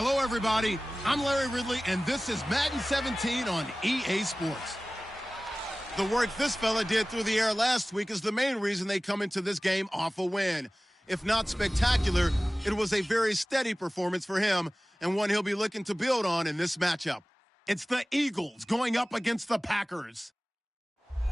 Hello, everybody. I'm Larry Ridley, and this is Madden 17 on EA Sports. The work this fella did through the air last week is the main reason they come into this game off a win. If not spectacular, it was a very steady performance for him and one he'll be looking to build on in this matchup. It's the Eagles going up against the Packers.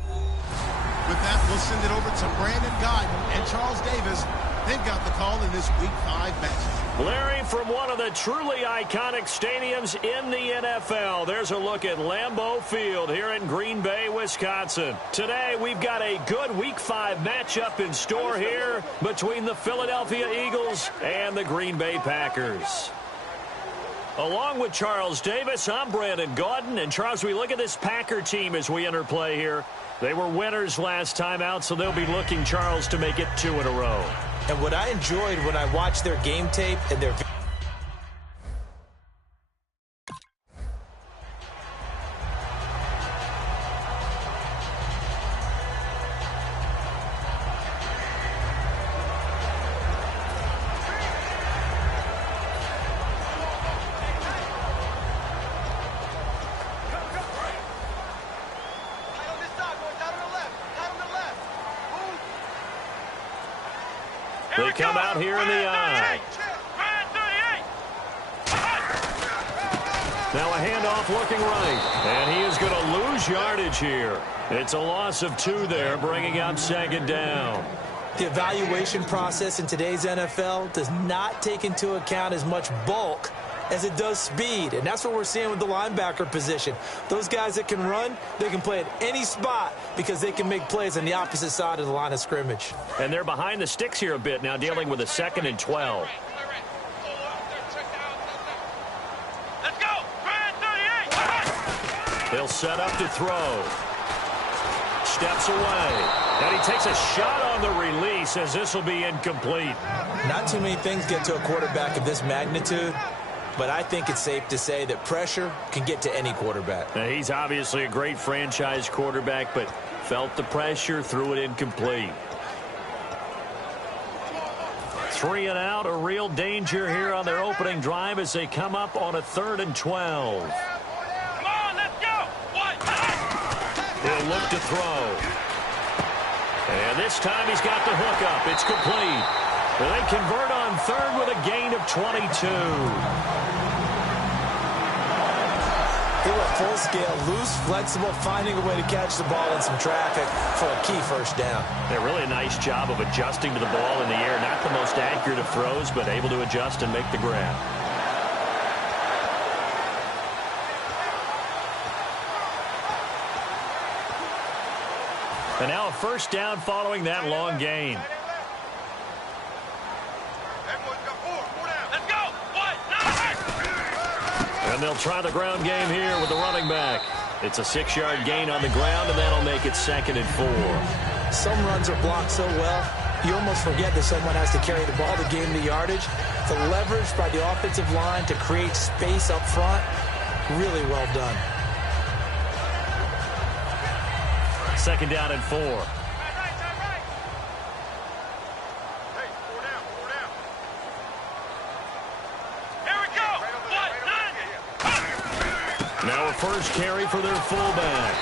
With that, we'll send it over to Brandon Guyton and Charles Davis. They've got the call in this Week 5 matchup. Larry, from one of the truly iconic stadiums in the NFL, there's a look at Lambeau Field here in Green Bay, Wisconsin. Today, we've got a good Week 5 matchup in store here between the Philadelphia Eagles and the Green Bay Packers. Along with Charles Davis, I'm Brandon Guyton. And, Charles, we look at this Packer team as we enter play here. They were winners last time out, so they'll be looking, Charles, to make it 2 in a row. And what I enjoyed when I watched their game tape and their They come out here in the eye. Now a handoff looking right. And he is going to lose yardage here. It's a loss of 2 there, bringing up 2nd down. The evaluation process in today's NFL does not take into account as much bulk as it does speed. And that's what we're seeing with the linebacker position. Those guys that can run, they can play at any spot because they can make plays on the opposite side of the line of scrimmage. And they're behind the sticks here a bit now, dealing with a 2nd and 12. Let's go! 38! He'll set up to throw. Steps away. And he takes a shot on the release as this will be incomplete. Not too many things get to a quarterback of this magnitude, but I think it's safe to say that pressure can get to any quarterback. Now, he's obviously a great franchise quarterback, but felt the pressure, threw it incomplete. 3 and out, a real danger here on their opening drive as they come up on a 3rd and 12. Come on, let's go! He'll look to throw. And this time he's got the hook up. It's complete. And they convert on 3rd with a gain of 22. They were full scale, loose, flexible, finding a way to catch the ball in some traffic for a key 1st down. A really nice job of adjusting to the ball in the air. Not the most accurate of throws, but able to adjust and make the grab. And now a 1st down following that long gain. And they'll try the ground game here with the running back. It's a 6-yard gain on the ground, and that'll make it 2nd and 4. Some runs are blocked so well, you almost forget that someone has to carry the ball to gain the yardage. The leverage by the offensive line to create space up front, really well done. 2nd down and 4. Now a 1st carry for their fullback.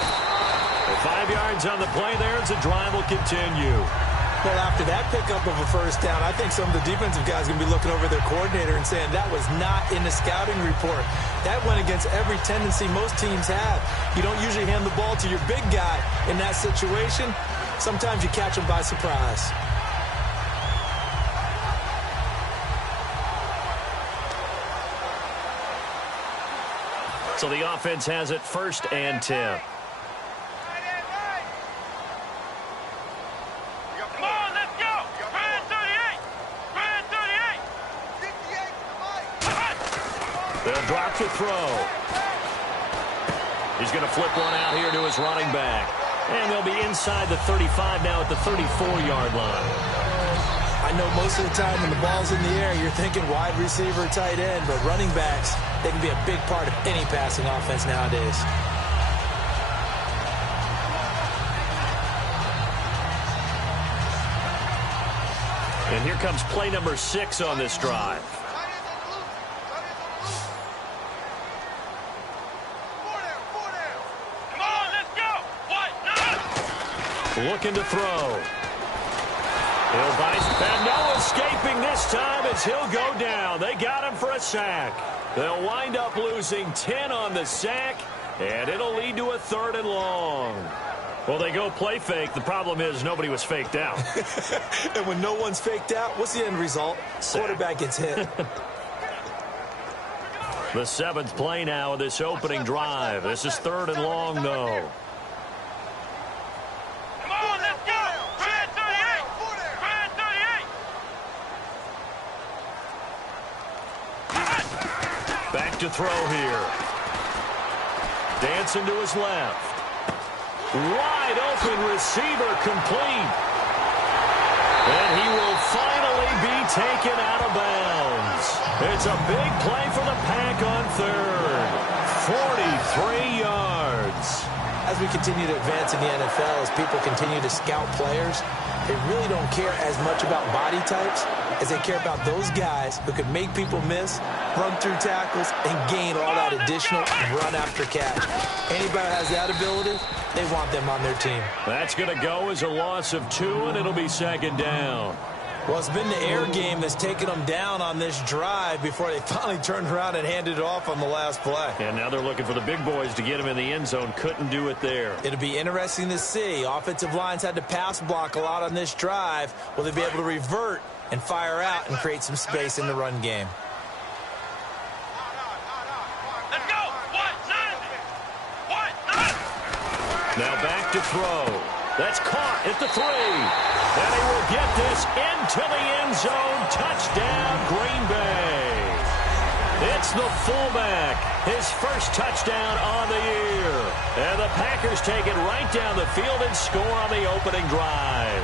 5 yards on the play there as the drive will continue. Well, after that pickup of a 1st down, I think some of the defensive guys are going to be looking over their coordinator and saying that was not in the scouting report. That went against every tendency most teams have. You don't usually hand the ball to your big guy in that situation. Sometimes you catch them by surprise. So the offense has it 1st and 10. Come on, let's go! Brand 38! Brand 38! They'll drop to throw. He's going to flip one out here to his running back. And they'll be inside the 35 now at the 34-yard line. I know most of the time when the ball's in the air, you're thinking wide receiver, tight end, but running backs, they can be a big part of any passing offense nowadays. And here comes play number 6 on this drive. Looking to throw. He'll vice, and no escaping this time as he'll go down. They got him for a sack. They'll wind up losing 10 on the sack, and it'll lead to a 3rd and long. Well, they go play fake. The problem is nobody was faked out. And when no one's faked out, what's the end result? Sack. Quarterback gets hit. The 7th play now of this opening drive. This is 3rd and long, though. Come on, let's go! Red 38! Red 38! Back to throw here. Dancing to his left. Wide open receiver complete. And he will finally be taken out of bounds. It's a big play for the Pack on 3rd. 43 yards. As we continue to advance in the NFL, as people continue to scout players, they really don't care as much about body types as they care about those guys who can make people miss, run through tackles, and gain all that additional run after catch. Anybody who has that ability, they want them on their team. That's going to go as a loss of 2, and it'll be 2nd down. Well, it's been the air game that's taken them down on this drive before they finally turned around and handed it off on the last play. And now they're looking for the big boys to get him in the end zone. Couldn't do it there. It'll be interesting to see. Offensive lines had to pass block a lot on this drive. Will they be able to revert and fire out and create some space in the run game? Let's go! What? Now back to throw. That's caught at the 3. And he will get this into the end zone. Touchdown, Green Bay. It's the fullback. His first touchdown on the year. And the Packers take it right down the field and score on the opening drive.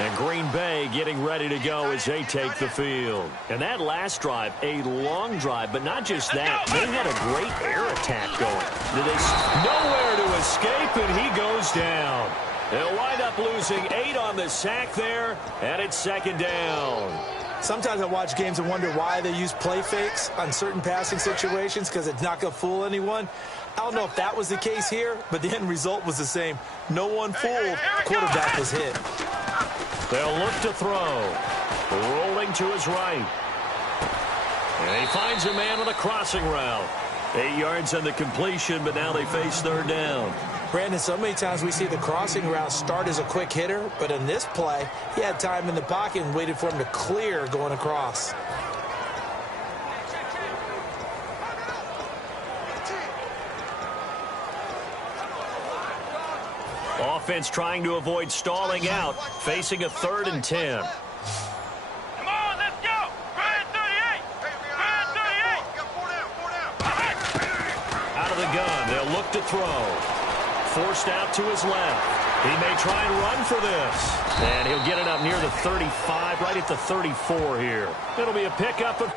And Green Bay getting ready to go as they take the field. And that last drive, a long drive, but not just that. They had a great air attack going. Nowhere to escape, and he goes down. They'll wind up losing 8 on the sack there, and it's 2nd down. Sometimes I watch games and wonder why they use play fakes on certain passing situations, because it's not going to fool anyone. I don't know if that was the case here, but the end result was the same. No one fooled. Quarterback was hit. They'll look to throw. Rolling to his right. And he finds a man on a crossing route. 8 yards on the completion, but now they face 3rd down. Brandon, so many times we see the crossing route start as a quick hitter, but in this play, he had time in the pocket and waited for him to clear going across. Offense trying to avoid stalling out, facing a 3rd and 10. Come on, let's go! Red 38! Red 38! Out of the gun, they'll look to throw. Forced out to his left. He may try and run for this. And he'll get it up near the 35, right at the 34 here. It'll be a pickup of...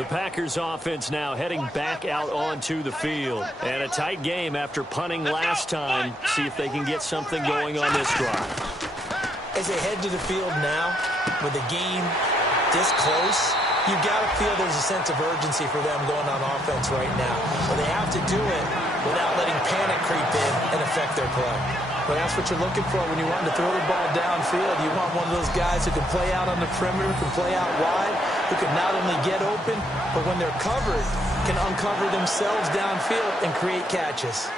The Packers offense now heading back out onto the field. And a tight game after punting last time. See if they can get something going on this drive. As they head to the field now, with the game this close, you got to feel there's a sense of urgency for them going on offense right now. But they have to do it without letting panic creep in and affect their play. But that's what you're looking for when you want to throw the ball downfield. You want one of those guys who can play out on the perimeter, can play out wide, who can not only get open, but when they're covered, can uncover themselves downfield and create catches.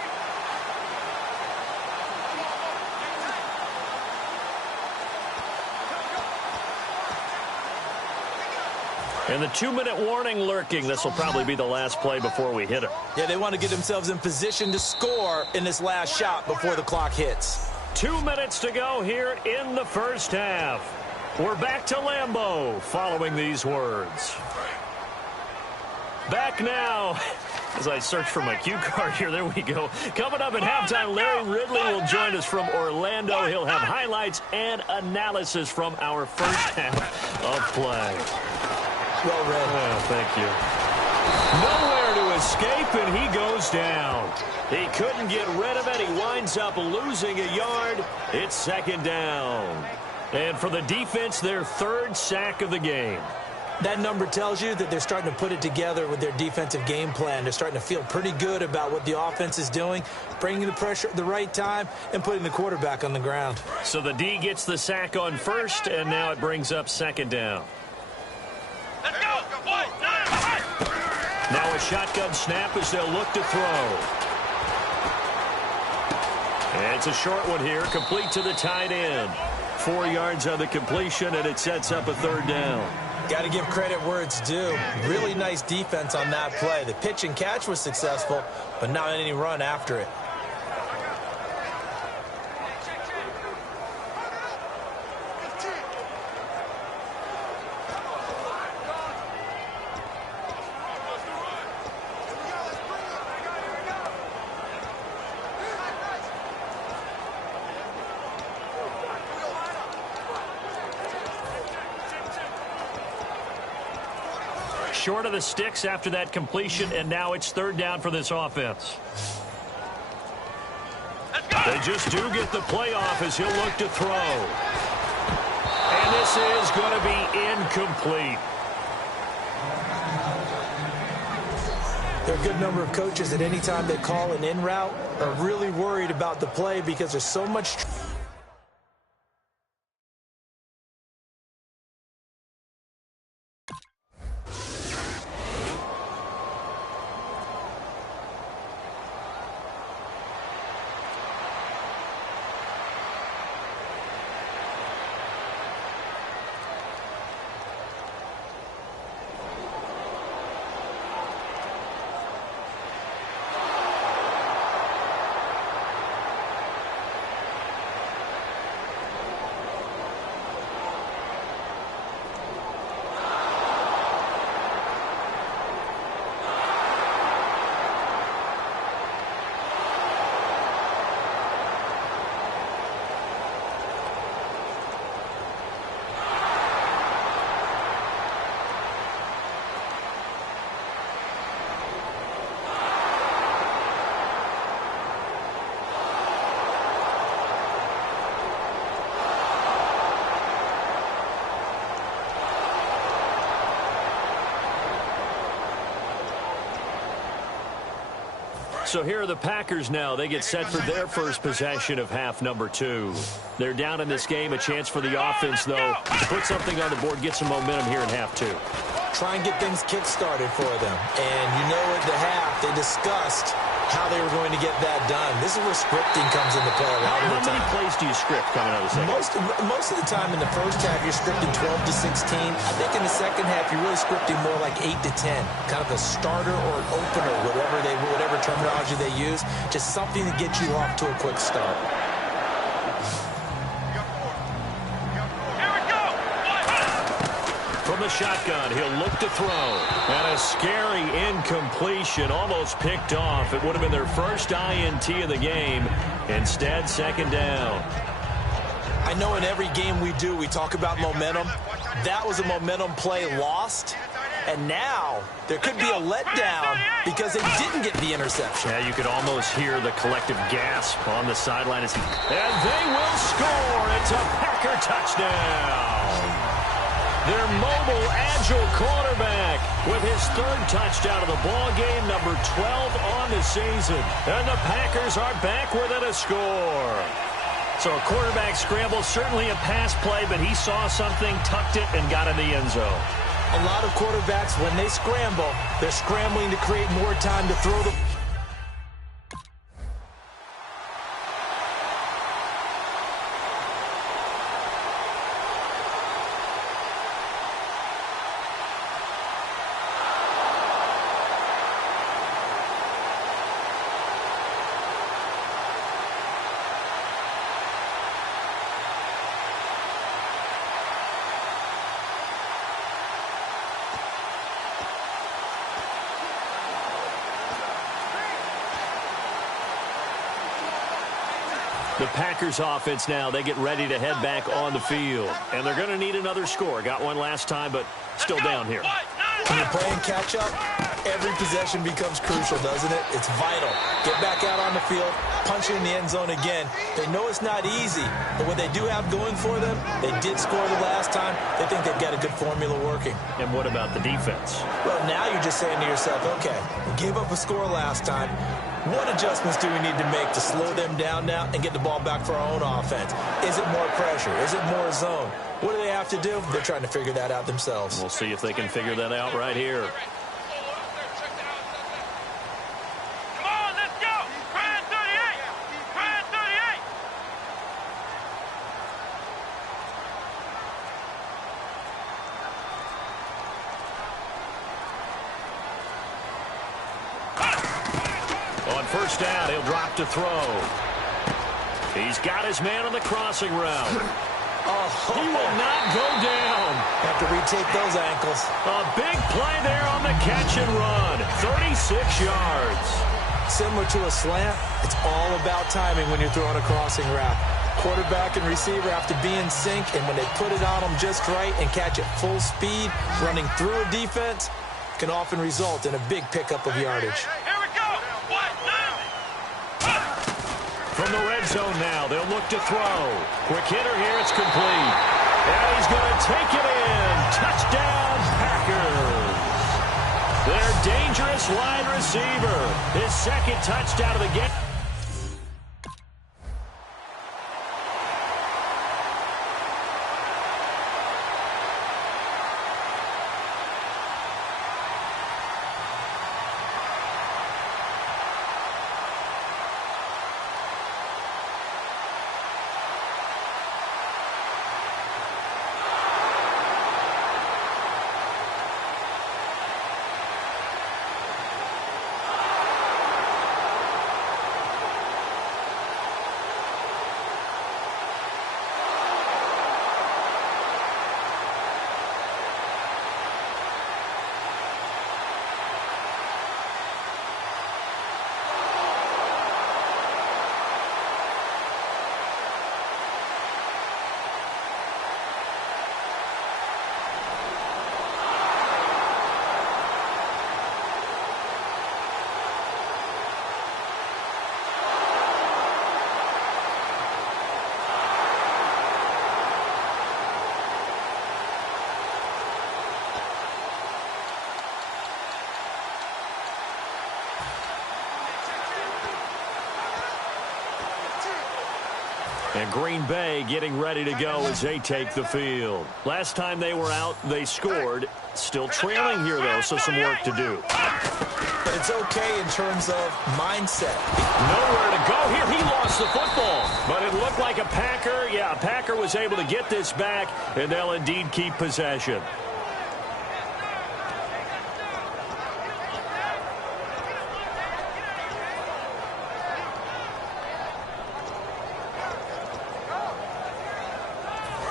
And the 2-minute warning lurking. This will probably be the last play before we hit it. Yeah, they want to get themselves in position to score in this last shot before the clock hits. 2 minutes to go here in the first half. We're back to Lambeau following these words. Back now. As I search for my cue card here, there we go. Coming up at halftime, Larry Ridley will join us from Orlando. He'll have highlights and analysis from our first half of play. Well read. Oh, thank you. Nowhere to escape, and he goes down. He couldn't get rid of it. He winds up losing a yard. It's second down. And for the defense, their third sack of the game. That number tells you that they're starting to put it together with their defensive game plan. They're starting to feel pretty good about what the offense is doing, bringing the pressure at the right time, and putting the quarterback on the ground. So the D gets the sack on first, and now it brings up second down. Let's go. Now a shotgun snap as they'll look to throw. And it's a short one here, complete to the tight end. 4 yards on the completion, and it sets up a third down. Got to give credit where it's due. Really nice defense on that play. The pitch and catch was successful, but not any run after it. Short of the sticks after that completion, and now it's third down for this offense. They just do get the play off as he'll look to throw. And this is going to be incomplete. There are a good number of coaches that any time they call an in route are really worried about the play because there's so much. So here are the Packers now. They get set for their first possession of half number 2. They're down in this game. A chance for the offense, though, to put something on the board, get some momentum here in half 2. Try and get things kick-started for them. And you know at the half, they discussed how they were going to get that done. This is where scripting comes into play a lot of the time. How many plays do you script coming out of the second? Most of the time in the first half, you're scripting 12 to 16. I think in the second half, you're really scripting more like 8 to 10. Kind of a starter or an opener, whatever terminology they use. Just something to get you off to a quick start. From the shotgun, he'll look to throw. And a scary incompletion, almost picked off. It would have been their first INT of the game. Instead, second down. I know in every game we do, we talk about momentum. That was a momentum play lost. And now there could be a letdown because they didn't get the interception. Yeah, you could almost hear the collective gasp on the sideline. And they will score. It's a Packer touchdown. Their mobile, agile quarterback with his third touchdown of the ball game, number 12 on the season. And the Packers are back within a score. So a quarterback scramble, certainly a pass play, but he saw something, tucked it, and got in the end zone. A lot of quarterbacks, when they scramble, they're scrambling to create more time to throw the... The Packers offense now, they get ready to head back on the field. And they're going to need another score. Got one last time, but still down here. When you're playing catch-up, every possession becomes crucial, doesn't it? It's vital. Get back out on the field, punch it in the end zone again. They know it's not easy, but what they do have going for them, they did score the last time. They think they've got a good formula working. And what about the defense? Well, now you're just saying to yourself, okay, we gave up a score last time. What adjustments do we need to make to slow them down now and get the ball back for our own offense? Is it more pressure? Is it more zone? What do they have to do? They're trying to figure that out themselves. We'll see if they can figure that out right here. Come on, let's go! Brand 38! Brand 38! On first down, he'll drop to throw. He's got his man on the crossing route. He will not go down. Have to retake those ankles. A big play there on the catch and run. 36 yards. Similar to a slant, it's all about timing when you're throwing a crossing route. Quarterback and receiver have to be in sync, and when they put it on them just right and catch it full speed, running through a defense can often result in a big pickup of yardage. Here we go! What now? From the red zone now, they'll look to throw. Quick hitter here, it's complete. And he's going to take it in. Touchdown, Packers. Their dangerous wide receiver. His second touchdown of the game. And Green Bay getting ready to go as they take the field. Last time they were out, they scored. Still trailing here, though, so some work to do. But it's okay in terms of mindset. Nowhere to go here. He lost the football. But it looked like a Packer. Yeah, a Packer was able to get this back, and they'll indeed keep possession.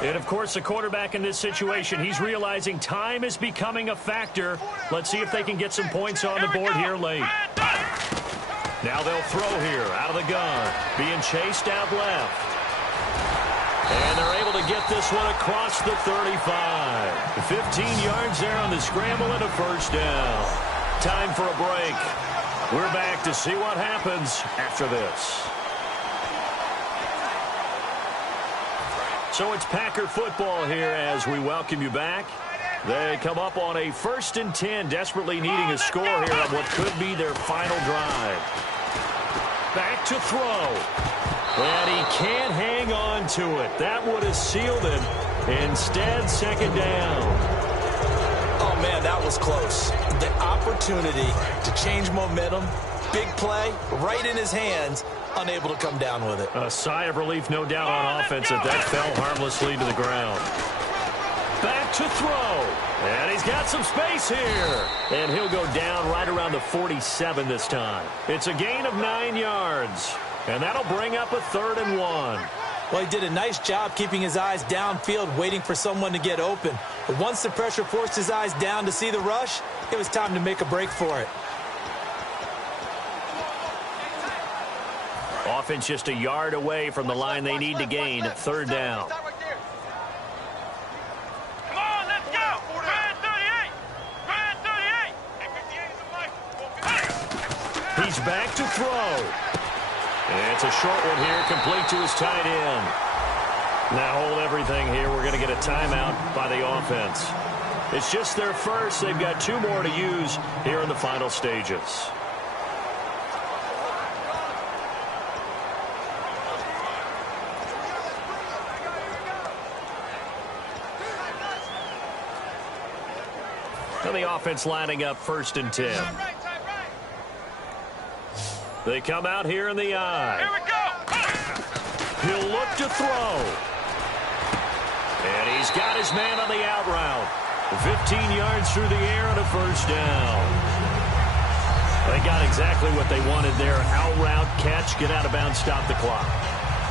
And, of course, the quarterback in this situation, he's realizing time is becoming a factor. Let's see if they can get some points on the board here late. Now they'll throw here out of the gun. Being chased out left. And they're able to get this one across the 35. 15 yards there on the scramble and a first down. Time for a break. We're back to see what happens after this. So it's Packer football here as we welcome you back. They come up on a 1st and 10, desperately needing a score here on what could be their final drive. Back to throw. And he can't hang on to it. That would have sealed him. Instead, second down. Oh, man, that was close. The opportunity to change momentum, big play, right in his hands, unable to come down with it. A sigh of relief, no doubt, on offense that fell harmlessly to the ground. Back to throw. And he's got some space here. And he'll go down right around the 47 this time. It's a gain of 9 yards. And that'll bring up a 3rd and 1. Well, he did a nice job keeping his eyes downfield, waiting for someone to get open. But once the pressure forced his eyes down to see the rush, it was time to make a break for it. Offense just a yard away from the line they need to gain. 3rd down. Come on, let's go. Red 38. Red 38. He's back to throw. It's a short one here, complete to his tight end. Now hold everything here. We're going to get a timeout by the offense. It's just their first. They've got 2 more to use here in the final stages. And the offense lining up 1st and 10. They come out here in the eye. Here we go. He'll look to throw. And he's got his man on the out route. 15 yards through the air and a first down. They got exactly what they wanted there. Out route, catch, get out of bounds, stop the clock.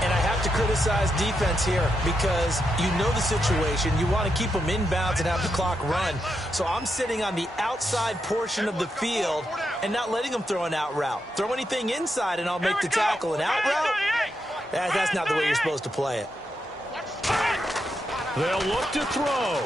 And I have to criticize defense here because you know the situation. You want to keep them inbounds and have the clock run. So I'm sitting on the outside portion of the field and not letting them throw an out route. Throw anything inside and I'll make the tackle. An out route? That's not the way you're supposed to play it. They'll look to throw.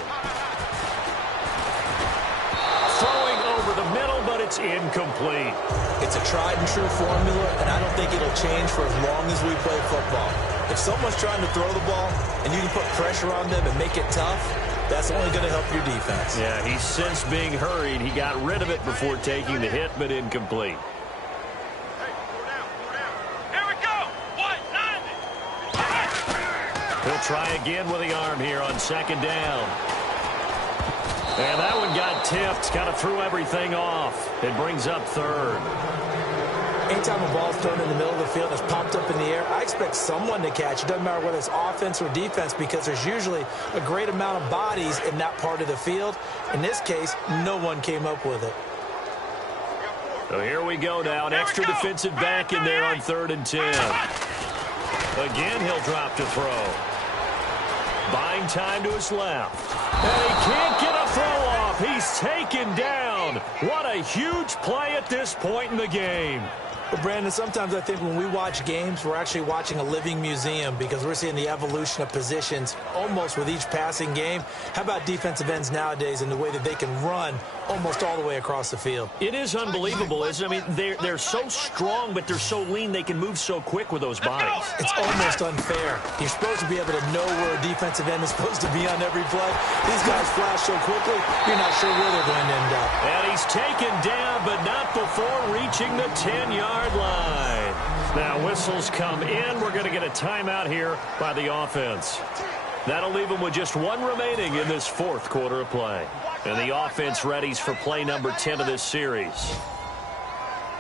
Throwing over the middle, but it's incomplete. It's a tried-and-true formula, and I don't think it'll change for as long as we play football. If someone's trying to throw the ball and you can put pressure on them and make it tough, that's only going to help your defense. Yeah, he's since being hurried. He got rid of it before taking the hit, but incomplete. Here we go. 190. He'll try again with the arm here on 2nd down. And that one got tipped, kind of threw everything off. It brings up 3rd. Anytime a ball's thrown in the middle of the field and it's popped up in the air, I expect someone to catch. It doesn't matter whether it's offense or defense because there's usually a great amount of bodies in that part of the field. In this case, no one came up with it. So here we go now. An extra defensive back in there on 3rd and 10. Again, he'll drop to throw. Buying time to his left. And he can't get a throw off. He's taken down. What a huge play at this point in the game. Well, Brandon, sometimes I think when we watch games, we're actually watching a living museum because we're seeing the evolution of positions almost with each passing game. How about defensive ends nowadays and the way that they can run almost all the way across the field? It is unbelievable, isn't it? I mean, they're so strong, but they're so lean. They can move so quick with those bodies. It's almost unfair. You're supposed to be able to know where a defensive end is supposed to be on every play. These guys flash so quickly, you're not sure where they're going to end up. And he's taken down, but not before reaching the 10-yard line. Now whistles come in. We're going to get a timeout here by the offense. That'll leave them with just 1 remaining in this 4th quarter of play. And the offense readies for play number 10 of this series.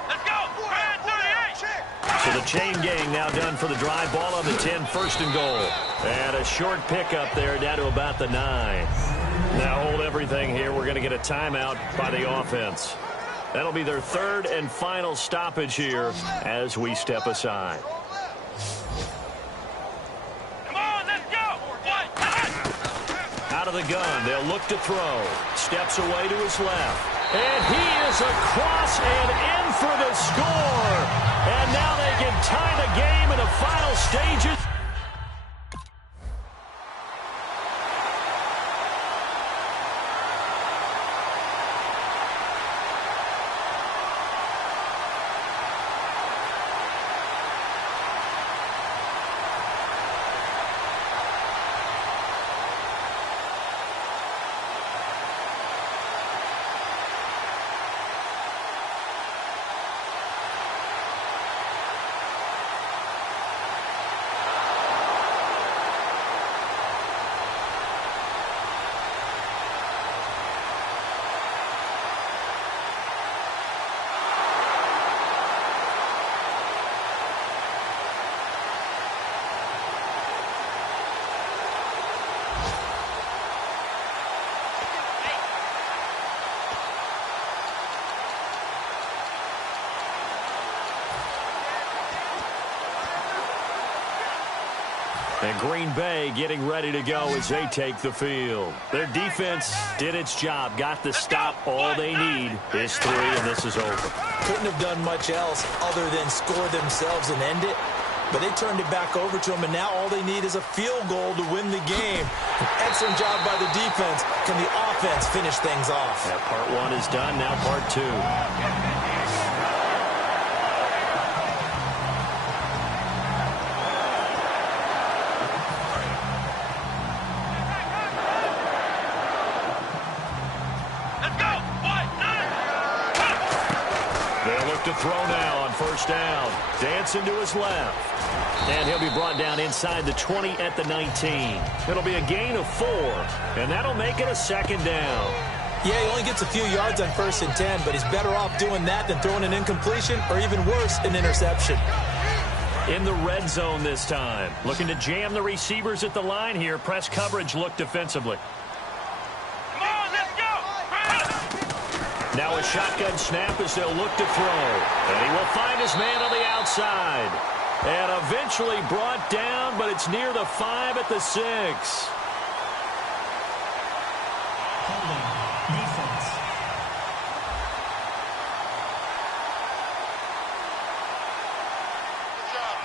Let's go. Red 38. So the chain gang now done for the drive. Ball on the 10, 1st and goal. And a short pickup there down to about the 9. Now hold everything here. We're going to get a timeout by the offense. That'll be their 3rd and final stoppage here as we step aside. Come on, let's go. Out of the gun, they'll look to throw. Steps away to his left. And he is across and in for the score. And now they can tie the game in the final stages. And Green Bay getting ready to go as they take the field. Their defense did its job, got the stop. All they need is 3, and this is over. Couldn't have done much else other than score themselves and end it. But they turned it back over to them, and now all they need is a field goal to win the game. An excellent job by the defense. Can the offense finish things off? That part 1 is done, now part 2. To throw now on first down. Dancing to his left. And he'll be brought down inside the 20 at the 19. It'll be a gain of 4, and that'll make it a second down. Yeah, he only gets a few yards on 1st and 10, but he's better off doing that than throwing an incompletion or even worse, an interception. In the red zone this time. Looking to jam the receivers at the line here. Press coverage look defensively. Now a shotgun snap as they'll look to throw. And he will find his man on the outside. And eventually brought down, but it's near the 5 at the 6. Holding. Defense.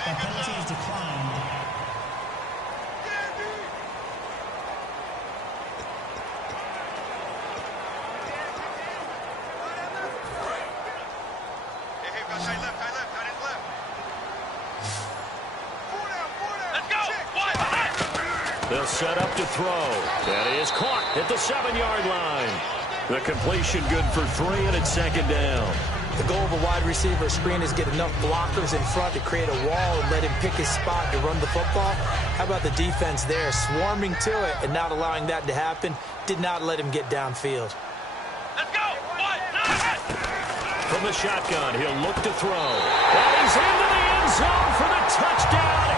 The penalty is declined. They'll set up to throw. That is caught at the 7-yard line. The completion good for 3, and it's second down. The goal of a wide receiver screen is get enough blockers in front to create a wall and let him pick his spot to run the football. How about the defense there, swarming to it and not allowing that to happen? Did not let him get downfield. Let's go! From the shotgun, he'll look to throw. And he's into the end zone for the touchdown.